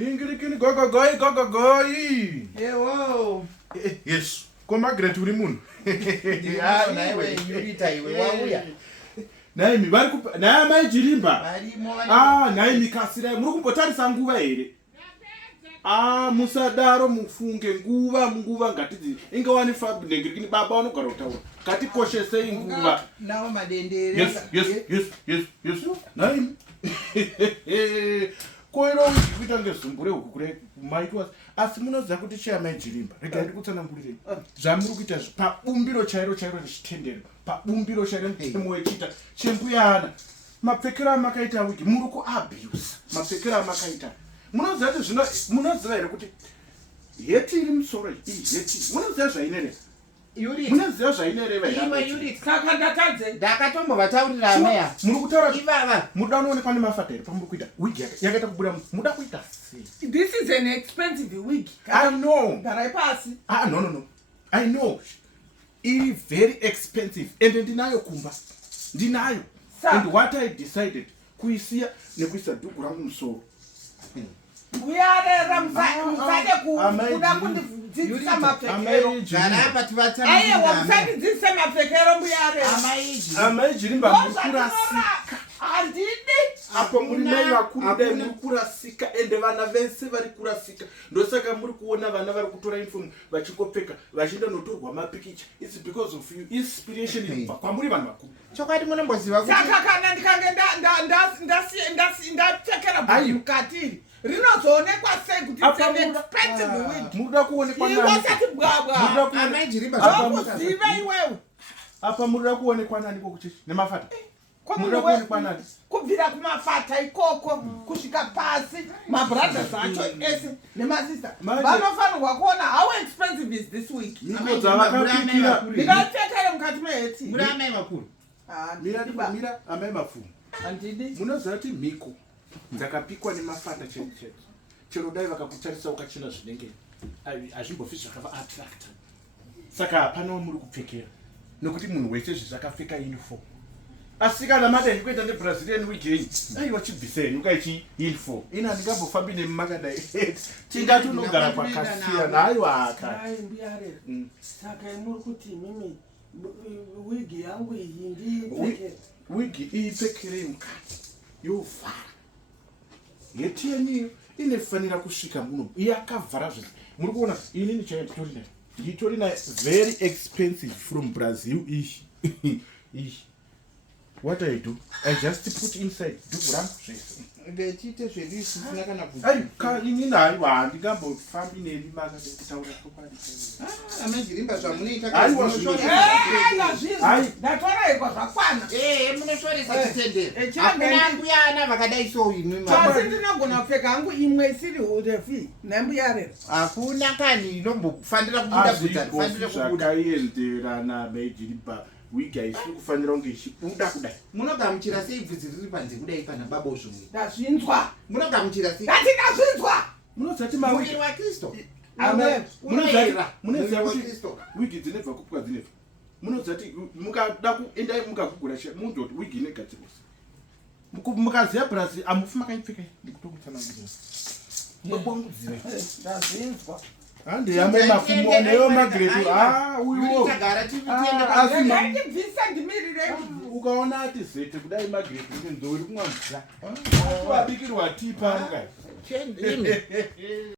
Ingirikini gogogoi. Ewo. Yes. Koma Margaret uri munhu. Naiwe yurita iwe wauya. Naimi vari kupa na mai Jirimba. Varimo naimi kasira muri kumbotarisa nguva here. Musadaro mufunge nguva ngatidzi inga wani fab negirikini baba vanogara kutaura katikoshesei nguva nawo madendere. Yes. Naimi koero kuita ngezumbure huku kure maitwa asi munoziva kuti chaya mai Jirimba rega ndikutsanangurire zvamuri kuita pabumbiro chairo rechitendero pabumbiro chairo mutemo wechita chembuyana mapfekero amakaita wiki muri kuabuse mapfekero amakaita munoziva kuti zvino munoziva here kuti heti iri musoro iyi heti munoziva zvainere munoziva zvainere Yuri saka ndatadze ndakatombovataurira ameya muri kutaura ivava muda unoonekwa nemafata here pamuri kuita wig yakaita kubuda muda kuita sei. This is an expensive wig. I know. Garai pasi. No. I know. It's very expensive. And ndinayo kumba. Ndinayo. And what I decided kuisia nekuisa dhuku rangu musoro. Uyarera mfake kuda kundidzidzisa mapfekero. Garapa tivatana. Aye wamsandidzisa mapfekero muyarera. Amai Jirimba mukurasika. Handidi. Apo muri mai vakuru dai muri kurasika ende vana vese vari kurasika ndosaka muri kuona vana vari kutora uniform vachingopfeka vachienda notorwa mapikicha. It's because of you. Inspiration inobva kwamuri vanhu vakuru. Chokwadi munomboziva kuti saka kana ndikange ndapfekera bhuku mukatiri rinozoonekwa sei kuti it's an expensive wig. Munoda kuonekwa nani? Iwasati bwabwa. Amai Jirimba zvakuziva iwewe. Apa munoda kuonekwa nani kokuchechi nemafata? Kubvira kumafata ikoko kusvika pasi mabrothers acho ese nemasista vanofanirwa kuona how expensive is this week. Ndingapfekere mukati meheti muri amai makuru. Mira amai mafumu handidi munoziva kuti mhiko dzakapikwa nemafata chero dai vakakutarisa ukachena zvinenge hazvimbofi zvakava attract saka hapanawo muri kupfekera nokuti munhu wese zvakapfeka uniform. Asi kana madai kuita neBrazilian wig aiwa chibviseni ukaichi info ina ndingambofambi nemakadai tingati unogara pakasiyana aiwa aka mbuyarera saka muri kuti mimi wig yangu iyi ndipfekere wig ipfekere mukati yovhara heti yenyu inofanira kusvika muno yakavhara zvese muri kuona inini chainditorina nditorina very expensive from Brazil ishi. What I do, I just put inside dhuku rangu zvese. Ndechite zvedu isina kana kuti. Inini aiwa ndingambofambi neni makataura chokwadi. Amai Jirimba zvamunoita aiwa ndatoraikwa zvakwana. Munoshoresa chitendero. Hakuna mbuyana vakadai so inwi mama. Asi ndinogona kupfeka hangu imwe isiri refi nembuyarera. Hakuna kani inombofanira kubuda bvudza rifanire kubuda. Zvakaenderana amai Jirimba. Wig haisiri kufanira kunge ichibuda kudai. Munogamuchira sei bvudzi riri panze kudai pana baba zvimwe? Ndazvinzwa. Munogamuchira sei? Ndati ndazvinzwa. Munozati mawigi wa Kristo. Munoziva kuti wig dzinebva kupwa dzinebva. Munozati mukada kuendai mukagugura mundoti wig inegadzirwa. Mukaziya Brazil amufi makaipfeka ndikutokutsanangurira. Ndobongudziwe. Ndazvinzwa. Handi amai mafumo neyo Margaret uyo ndibvisa ndimirire ukaona ati zete kudai Margaret ndori kumwa mvura wabikirwa tii pano kai